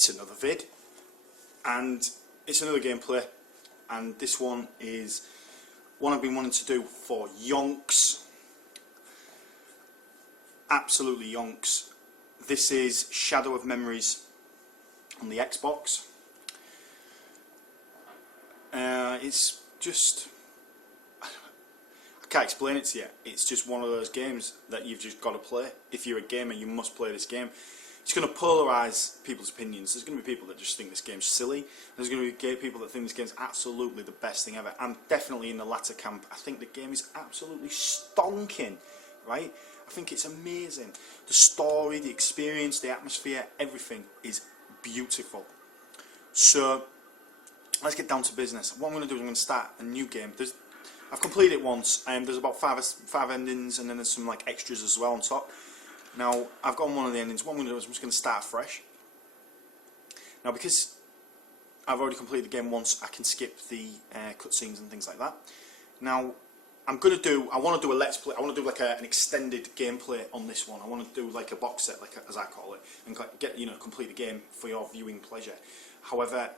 it's another vid, and it's another gameplay, and this one is one I've been wanting to do for yonks, absolutely yonks. This is Shadow of Memories on the Xbox. It's just, I can't explain it to you. It's just one of those games that you've just got to play. If you're a gamer, you must play this game. It's going to polarise people's opinions. There's going to be people that just think this game's silly. There's going to be people that think this game's absolutely the best thing ever. I'm definitely in the latter camp. I think the game is absolutely stonking, right? I think it's amazing. The story, the experience, the atmosphere, everything is beautiful. So let's get down to business. What I'm going to do is I'm going to start a new game. I've completed it once, and there's about five endings, and then there's some like extras as well on top. Now I've got one of the endings. What I'm going to do is I'm just going to start fresh. Now because I've already completed the game once, I can skip the cutscenes and things like that. Now I want to do a let's play. I want to do like an extended gameplay on this one. I want to do like a box set, like as I call it, and get complete the game for your viewing pleasure. However,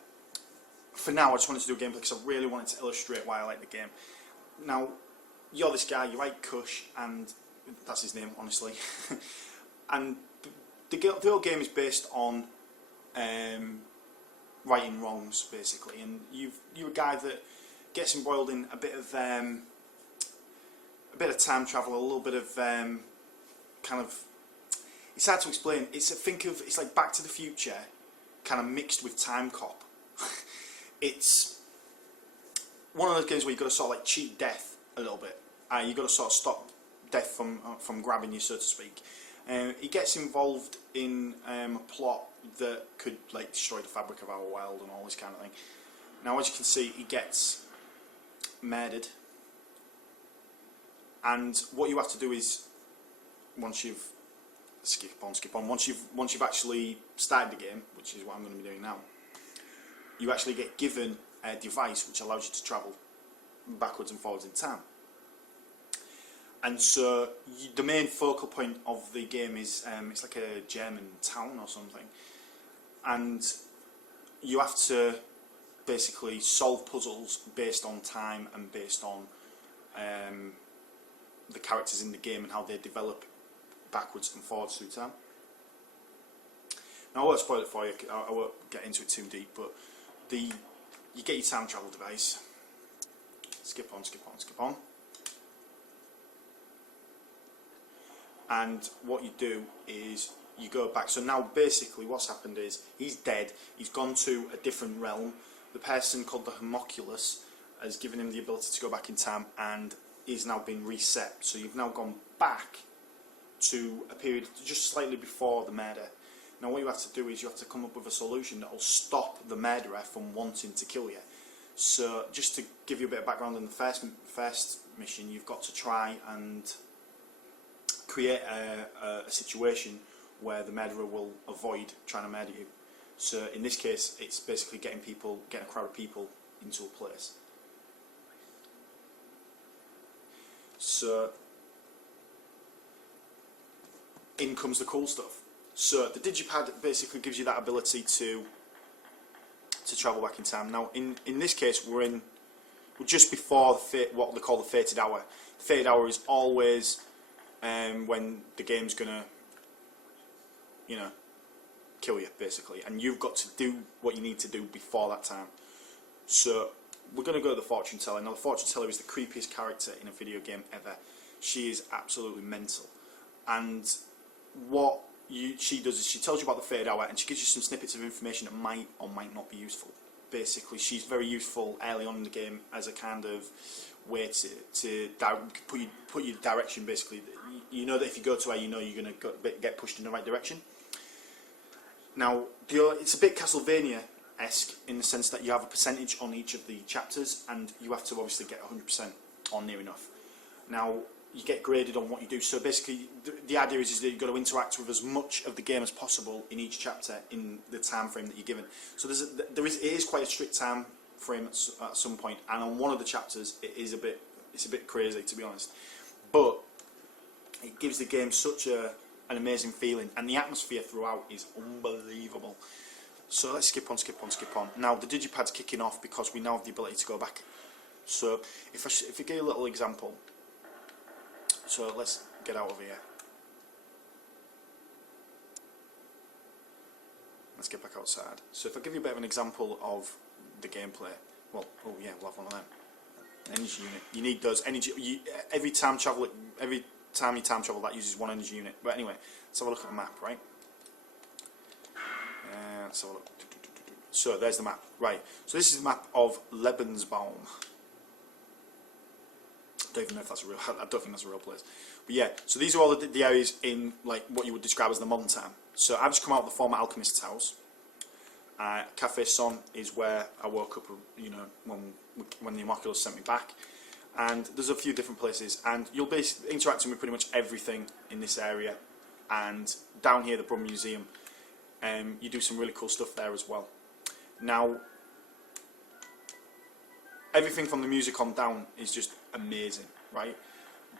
for now I just wanted to do a gameplay because I really wanted to illustrate why I like the game. Now you're this guy, you like Kush, and that's his name, honestly. And the whole game is based on righting wrongs, basically. And you're a guy that gets embroiled in a bit of time travel, a little bit of kind of. It's hard to explain. It's like Back to the Future, kind of mixed with Timecop. It's one of those games where you've got to sort of like cheat death a little bit. You've got to sort of stop death from grabbing you, so to speak. He gets involved in a plot that could like destroy the fabric of our world and all this kind of thing. Now, as you can see, he gets murdered, and what you have to do is, once you've skip on. Once you've actually started the game, which is what I'm going to be doing now, you actually get given a device which allows you to travel backwards and forwards in time. And so the main focal point of the game is it's like a German town or something, and you have to basically solve puzzles based on time and based on the characters in the game and how they develop backwards and forwards through time. Now I won't spoil it for you, I won't get into it too deep, but you get your time travel device, skip on, and what you do is you go back. So now basically what's happened is he's dead, he's gone to a different realm. The person called the Homunculus has given him the ability to go back in time, and he's now been reset. So you've now gone back to a period just slightly before the murder. Now what you have to do is you have to come up with a solution that will stop the murderer from wanting to kill you. So just to give you a bit of background on the first mission, you've got to try and create a situation where the murderer will avoid trying to murder you. So in this case, it's basically getting a crowd of people into a place. So in comes the cool stuff. So the digipad basically gives you that ability to travel back in time. Now in this case we're just before what they call the fated hour. The fated hour is always when the game's gonna kill you basically, and you've got to do what you need to do before that time. So we're going to go to the fortune teller. Now the fortune teller is the creepiest character in a video game ever. She is absolutely mental, and what she does is she tells you about the fated hour and she gives you some snippets of information that might or might not be useful. Basically she's very useful early on in the game as a kind of way to put your direction. Basically you know that if you go to her, you know you're going to get pushed in the right direction. Now it's a bit Castlevania-esque in the sense that you have a percentage on each of the chapters and you have to obviously get 100% or near enough. Now you get graded on what you do, so basically the idea is that you've got to interact with as much of the game as possible in each chapter in the time frame that you're given. So it is quite a strict time frame at some point, and on one of the chapters it's a bit crazy, to be honest, but it gives the game such an amazing feeling, and the atmosphere throughout is unbelievable. So let's skip on, skip on, skip on. Now the digipad's kicking off because we now have the ability to go back. So if I give you a little example, so let's get out of here. Let's get back outside. So if I give you a bit of an example of the gameplay, well, oh yeah, we'll have one of them. Energy unit. You need those energy. Every time you time travel, that uses one energy unit. But anyway, let's have a look at the map, right? Let's have a look. So there's the map, right? So this is the map of Lebensbaum. I don't even know if that's a real. I don't think that's a real place. But yeah, so these are all the areas in like what you would describe as the modern time. So I've just come out of the former alchemist's house. Cafe Son is where I woke up, you know, when the Immaculus sent me back. And there's a few different places, and you'll be interacting with pretty much everything in this area. And down here, the Brum Museum, you do some really cool stuff there as well. Now, everything from the music on down is just amazing, right?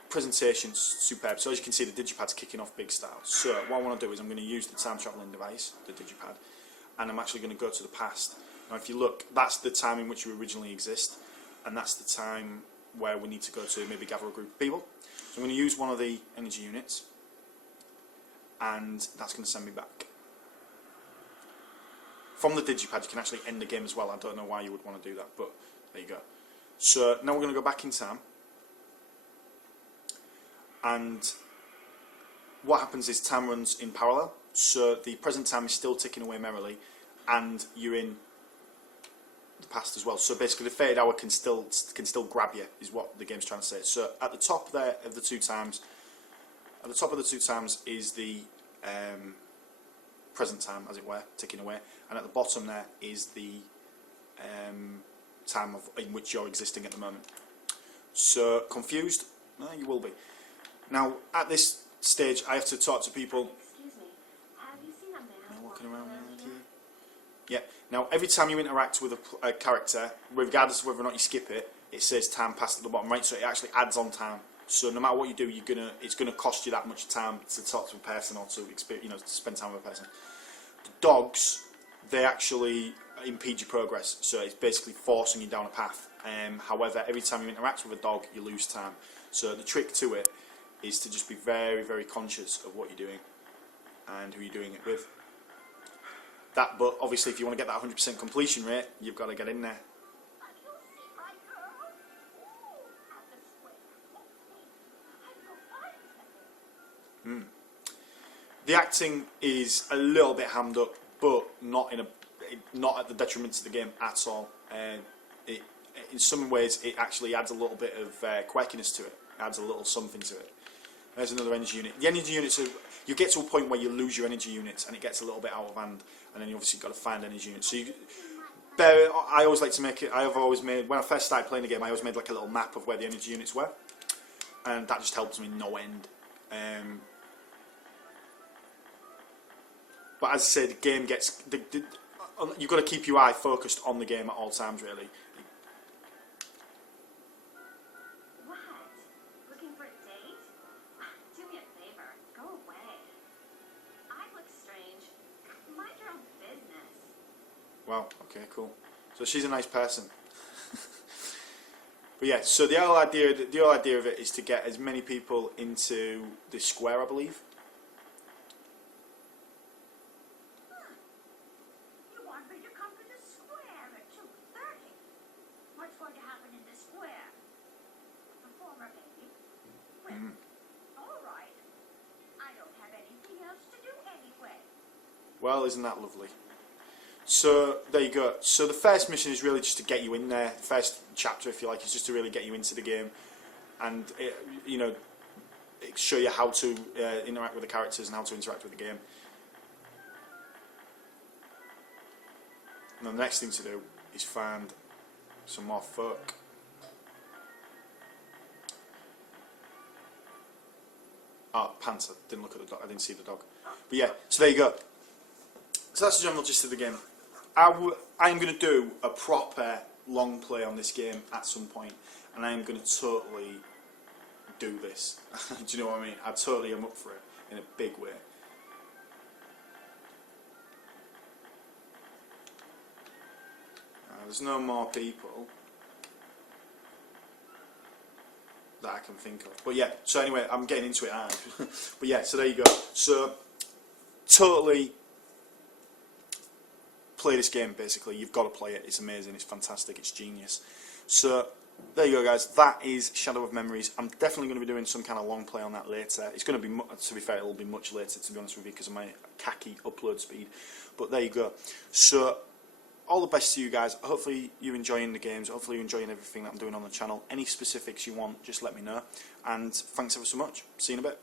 Presentation's superb. So as you can see, the digipad's kicking off big style. So what I want to do is I'm going to use the time traveling device, the digipad, and I'm actually going to go to the past. Now if you look, that's the time in which we originally exist, and that's the time where we need to go to maybe gather a group of people. So I'm going to use one of the energy units, and that's going to send me back. From the digipad you can actually end the game as well. I don't know why you would want to do that, but there you go. So now we're going to go back in time, and what happens is time runs in parallel. So the present time is still ticking away merrily, and you're in the past as well. So basically, the faded hour can still grab you, is what the game's trying to say. So at the top there of the two times, is the present time, as it were, ticking away, and at the bottom there is the time in which you're existing at the moment. So confused? No, you will be. Now at this stage, I have to talk to people. Around here. Yeah. Now, every time you interact with a character, regardless of whether or not you skip it, it says time passed at the bottom right, so it actually adds on time. So no matter what you do, it's gonna cost you that much time to talk to a person or to to spend time with a person. The dogs, they actually impede your progress, so it's basically forcing you down a path. However, every time you interact with a dog, you lose time. So the trick to it is to just be very, very conscious of what you're doing and who you're doing it with. But obviously, if you want to get that 100% completion rate, you've got to get in there. The acting is a little bit hammed up, but not at the detriment to the game at all. In some ways, it actually adds a little bit of quirkiness to it. It adds a little something to it. There's another energy unit. The energy units are, you get to a point where you lose your energy units and it gets a little bit out of hand, and then you obviously got to find energy units. So I always like to make it. I have always made, when I first started playing the game, I always made like a little map of where the energy units were, and that just helps me no end. But as I say, the game gets you've got to keep your eye focused on the game at all times, really. Wow, okay, cool. So she's a nice person. But yeah, so the whole idea of it is to get as many people into the square, I believe. You want me to come to the square at 2:30? What's going to happen in the square? The former lady? Well, all right. I don't have anything else to do anyway. Well, isn't that lovely? So there you go. So the first mission is really just to get you in there. The first chapter, if you like, is just to really get you into the game, and show you how to interact with the characters and how to interact with the game. And the next thing to do is find some more folk. Oh, pants. I didn't look at the dog. I didn't see the dog. But yeah, so there you go. So that's the general gist of the game. I'm going to do a proper long play on this game at some point, and I am going to totally do this. Do you know what I mean? I totally am up for it in a big way. there's no more people that I can think of. But yeah, so anyway, I'm getting into it, aren't I? But yeah, so there you go. So, totally play this game, basically. You've got to play it. It's amazing. It's fantastic. It's genius. So, there you go, guys. That is Shadow of Memories. I'm definitely going to be doing some kind of long play on that later. It's going to be, to be fair, it'll be much later, to be honest with you, because of my khaki upload speed. But there you go. So, all the best to you guys. Hopefully you're enjoying the games. Hopefully you're enjoying everything that I'm doing on the channel. Any specifics you want, just let me know. And thanks ever so much. See you in a bit.